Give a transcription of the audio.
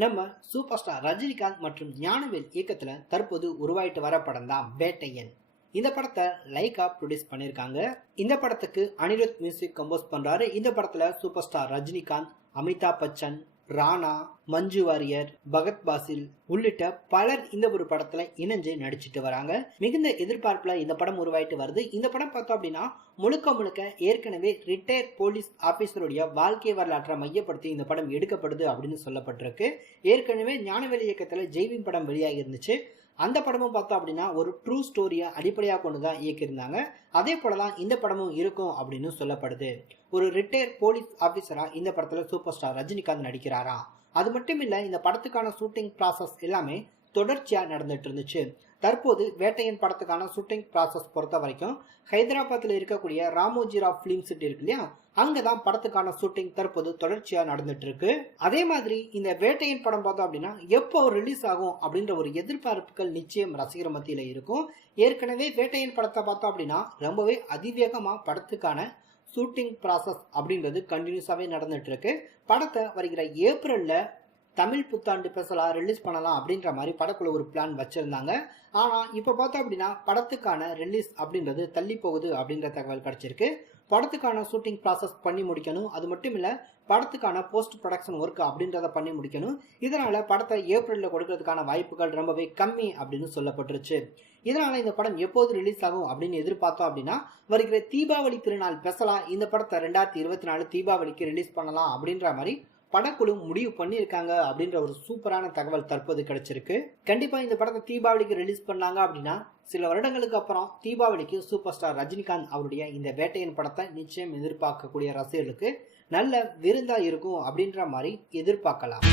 நம்ம super star Rajinikanth மற்றும் ஞானவேல் இயக்கத்துல தற்போது உருவாயிட்டு வர படம் தான் வேட்டையன். இந்த படத்தை லைகா ப்ரொடியூஸ் பண்ணிருக்காங்க. இந்த படத்துக்கு அனிருத் மியூசிக் கம்போஸ் பண்றாரு. இந்த படத்துல சூப்பர் ஸ்டார் ரஜினிகாந்த், அமிதாப் பச்சன், ராணா, மஞ்சு வாரியர், பகத் பாசில் உள்ளிட்ட பலர் இந்த ஒரு படத்துல இணைஞ்சு நடிச்சிட்டு வராங்க. மிகுந்த எதிர்பார்ப்புல இந்த படம் உருவாயிட்டு வருது. இந்த படம் பார்த்தோம் அப்படின்னா முழுக்க ஏற்கனவே ரிட்டையர் போலீஸ் ஆபீசருடைய வாழ்க்கை வரலாற்றை மையப்படுத்தி இந்த படம் எடுக்கப்படுது அப்படின்னு சொல்லப்பட்டிருக்கு. ஏற்கனவே ஞானவேல் இயக்கத்துல ஜெய்வின் படம் வெளியாகி இருந்துச்சு. அந்த படமும் பார்த்தோம் அப்படின்னா ஒரு ட்ரூ ஸ்டோரியை அடிப்படையாக கொண்டுதான் இயக்கியிருந்தாங்க. அதே போலதான் இந்த படமும் இருக்கும் அப்படின்னு சொல்லப்படுது. ஒரு ரிட்டையர் போலீஸ் ஆபீசரா இந்த படத்துல சூப்பர் ஸ்டார் ரஜினிகாந்த் நடிக்கிறாரா. அது மட்டும் இல்ல, இந்த படத்துக்கான ஷூட்டிங் ப்ராசஸ் எல்லாமே தொடர்ச்சியா நடந்துட்டு இருந்துச்சு. தற்போது வேட்டையன் படத்துக்கான ஷூட்டிங் ப்ராசஸ் பொறுத்த வரைக்கும் ஹைதராபாத்ல இருக்கக்கூடிய ராமோஜிராவ் பிலிம் சிட்டி இருக்கு இல்லையா, அங்கதான் படத்துக்கான ஷூட்டிங் தற்போது தொடர்ச்சியா நடந்துட்டு இருக்கு. அதே மாதிரி இந்த வேட்டையன் படம் பார்த்தோம் அப்படின்னா எப்போ ரிலீஸ் ஆகும் அப்படின்ற ஒரு எதிர்பார்ப்புகள் நிச்சயம் ரசிகர் மத்தியில இருக்கும். ஏற்கனவே வேட்டையன் படத்தை பார்த்தோம் அப்படின்னா ரொம்பவே அதிவேகமா படத்துக்கான ஷூட்டிங் ப்ராசஸ் அப்படின்றது கண்டினியூஸாவே நடந்துட்டு இருக்கு. படத்தை வருகிற ஏப்ரல்ல தமிழ் புத்தாண்டு ஸ்பெஷலா ரிலீஸ் பண்ணலாம் அப்படின்ற மாதிரி படக்குழு ஒரு பிளான் வச்சிருந்தாங்க. ஆனா இப்ப பார்த்தோம் அப்படின்னா படத்துக்கான ரிலீஸ் அப்படின்றது தள்ளி போகுது அப்படின்ற தகவல் கிடைச்சிருக்கு. படத்துக்கான ஷூட்டிங் ப்ராசஸ் பண்ணி முடிக்கணும். அது மட்டும் இல்ல, படத்துக்கான போஸ்ட் ப்ரொடக்ஷன் ஒர்க் அப்படின்றத பண்ணி முடிக்கணும். இதனால படத்தை ஏப்ரல்ல கொடுக்கறதுக்கான வாய்ப்புகள் ரொம்பவே கம்மி அப்படின்னு சொல்லப்பட்டுருச்சு. இதனால இந்த படம் எப்போது ரிலீஸ் ஆகும் அப்படின்னு எதிர்பார்த்தோம் அப்படின்னா வருகிற தீபாவளி திருநாள் ஸ்பெஷலா இந்த படத்தை 2024 தீபாவளிக்கு ரிலீஸ் பண்ணலாம் அப்படின்ற மாதிரி படக்குழு முடிவு பண்ணியிருக்காங்க அப்படின்ற ஒரு சூப்பரான தகவல் தற்போது கிடைச்சிருக்கு. கண்டிப்பா இந்த படத்தை தீபாவளிக்கு ரிலீஸ் பண்ணாங்க அப்படின்னா சில வருடங்களுக்கு அப்புறம் தீபாவளிக்கு சூப்பர் ஸ்டார் ரஜினிகாந்த் அவருடைய இந்த வேட்டையன் படத்தை நிச்சயம் எதிர்பார்க்கக்கூடிய ரசிகர்களுக்கு நல்ல விருந்தா இருக்கும் அப்படின்ற மாதிரி எதிர்பார்க்கலாம்.